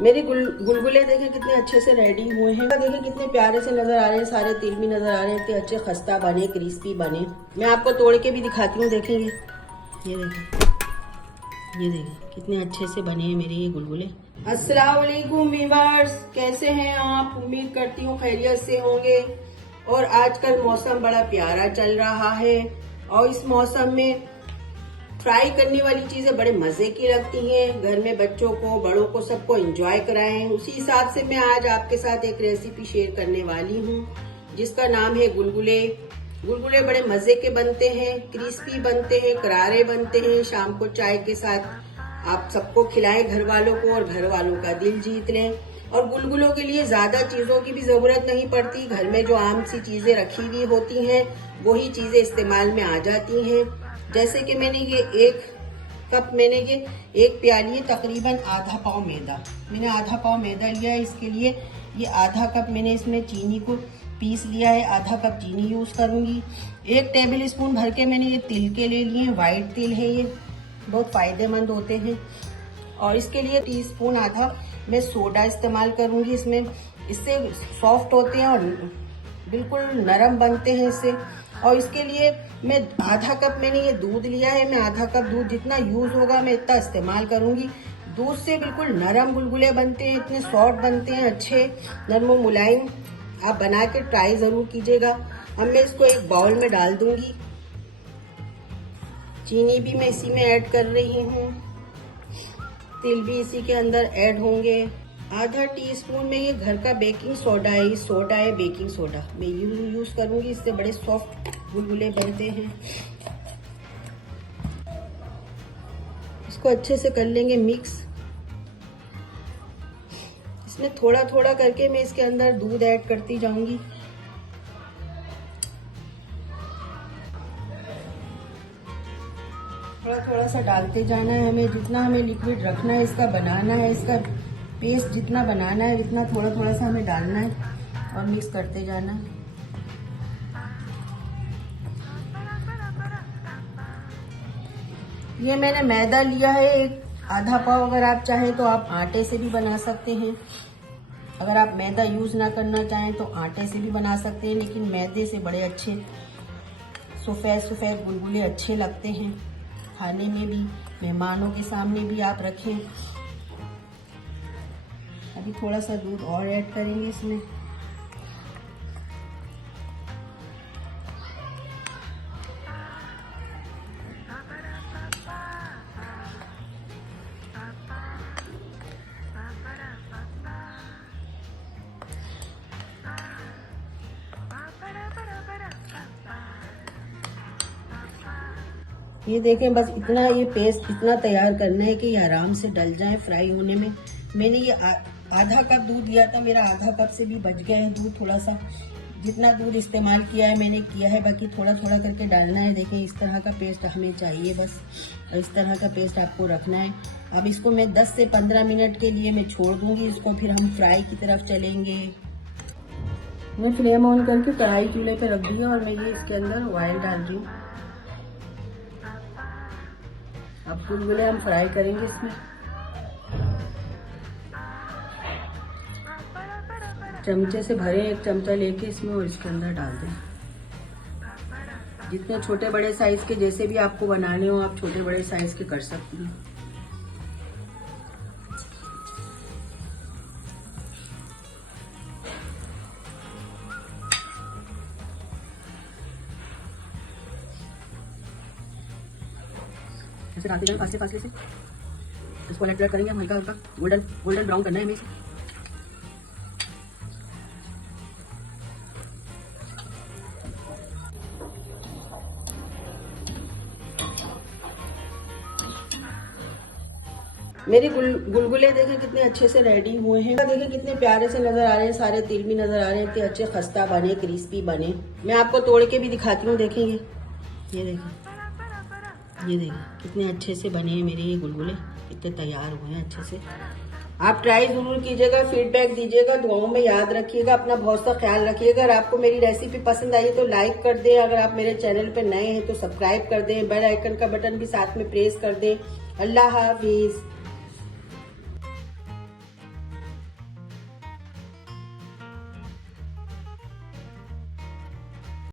मेरे गुलगुले देखें कितने अच्छे से रेडी हुए हैं। देखें कितने प्यारे से नजर आ रहे हैं, सारे तिल भी नजर आ रहे हैं, इतने अच्छे खस्ता बने, क्रिस्पी बने। मैं आपको तोड़ के भी दिखाती हूँ, देखेंगे ये देखें, ये देखें कितने अच्छे से बने हैं मेरे ये गुलगुले। अस्सलाम वालेकुम व्यूअर्स, कैसे हैं आप? उम्मीद करती हूँ खैरियत से होंगे। और आजकल मौसम बड़ा प्यारा चल रहा है और इस मौसम में फ्राई करने वाली चीजें बड़े मजे की लगती हैं। घर में बच्चों को, बड़ों को, सबको एंजॉय कराएं। उसी हिसाब से मैं आज आपके साथ एक रेसिपी शेयर करने वाली हूँ जिसका नाम है गुलगुले। गुलगुले बड़े मजे के बनते हैं, क्रिस्पी बनते हैं, करारे बनते हैं। शाम को चाय के साथ आप सबको खिलाएं, घर वालों को, और घर वालों का दिल जीत लें। और गुलगुलों के लिए ज्यादा चीजों की भी जरूरत नहीं पड़ती। घर में जो आम सी चीजें रखी हुई होती हैं वही चीजें इस्तेमाल में आ जाती हैं। जैसे कि मैंने ये एक प्याली तकरीबन आधा पाव मैदा, मैंने आधा पाव मैदा लिया है। इसके लिए ये आधा कप मैंने इसमें चीनी को पीस लिया है, आधा कप चीनी यूज करूंगी। 1 टेबल स्पून भर के मैंने ये तिल के ले लिए हैं, वाइट तिल है, ये बहुत फायदेमंद होते हैं। और इसके लिए टीस्पून आधा मैं सोडा इस्तेमाल करूंगी इसमें, इससे सॉफ्ट होते हैं और बिल्कुल नरम बनते हैं इससे। और इसके लिए मैं आधा कप मैंने ये दूध लिया है, मैं आधा कप दूध जितना यूज होगा मैं इतना इस्तेमाल करूंगी। दूध से बिल्कुल नरम गुलगुले बनते हैं, इतने सॉफ्ट बनते हैं, अच्छे नरम मुलायम। आप बना के ट्राई जरूर कीजिएगा। अब मैं इसको एक बाउल में डाल दूंगी। चीनी भी मैं इसी में ऐड कर रही हूँ, तिल भी इसी के अंदर ऐड होंगे। आधा टीस्पून में ये घर का बेकिंग सोडा है, ये सोडा है बेकिंग सोडा, मैं यूज करूंगी, इससे बड़े सॉफ्ट गुलगुले बनते हैं। इसको अच्छे से कर लेंगे मिक्स। इसमें थोड़ा थोड़ा करके मैं इसके अंदर दूध ऐड करती जाऊंगी। थोड़ा थोड़ा सा डालते जाना है हमें, जितना हमें लिक्विड रखना है, इसका बनाना है, इसका पेस्ट जितना बनाना है इतना थोड़ा थोड़ा सा हमें डालना है और मिक्स करते जाना है। ये मैंने मैदा लिया है एक आधा पाव। अगर आप चाहें तो आप आटे से भी बना सकते हैं। अगर आप मैदा यूज ना करना चाहें तो आटे से भी बना सकते हैं, लेकिन मैदे से बड़े अच्छे सफेद सफेद गुलगुले अच्छे लगते हैं खाने में भी, मेहमानों के सामने भी आप रखें। अभी थोड़ा सा दूध और ऐड करेंगे इसमें। ये देखें, बस इतना ये पेस्ट इतना तैयार करना है कि ये आराम से डल जाए फ्राई होने में। मैंने ये आधा कप दूध लिया था, मेरा आधा कप से भी बच गया है दूध। थोड़ा सा जितना दूध इस्तेमाल किया है मैंने किया है, बाकी थोड़ा थोड़ा करके डालना है। देखें इस तरह का पेस्ट हमें चाहिए बस, और इस तरह का पेस्ट आपको रखना है। अब इसको मैं 10 से 15 मिनट के लिए मैं छोड़ दूंगी इसको, फिर हम फ्राई की तरफ चलेंगे। मैं फ्लेम ऑन करके कढ़ाई चूल्हे पे रख दी है और मैं ये इसके अंदर ऑयल डाल रही हूँ। अब गुलगुले हम फ्राई करेंगे इसमें। चमचे से भरे एक चमचा लेके इसमें और इसके अंदर डाल दें। जितने छोटे बड़े साइज के जैसे भी आपको बनाने हो आप छोटे बड़े साइज के कर सकती हैं। ऐसे डालते जाएं फासले फासले से। इसको उलट पलट करेंगे हम, हल्का हल्का गोल्डन ब्राउन करना है हमें इसे। मेरे गुलगुले देखें कितने अच्छे से रेडी हुए हैं। देखें कितने प्यारे से नजर आ रहे हैं, सारे तिल भी नजर आ रहे हैं, इतने अच्छे खस्ता बने, क्रिस्पी बने। मैं आपको तोड़ के भी दिखाती हूँ, देखेंगे ये देखें, ये देखें कितने अच्छे से बने हैं मेरे ये गुलगुले, इतने तैयार हुए हैं अच्छे से। आप ट्राई जरूर कीजिएगा, फीडबैक दीजिएगा, दुआओं में याद रखिएगा, अपना बहुत सा ख्याल रखिएगा। अगर आपको मेरी रेसिपी पसंद आई तो लाइक कर दें, अगर आप मेरे चैनल पे नए हैं तो सब्सक्राइब कर दें, बेल आइकन का बटन भी साथ में प्रेस कर दें। अल्लाह हाफिज।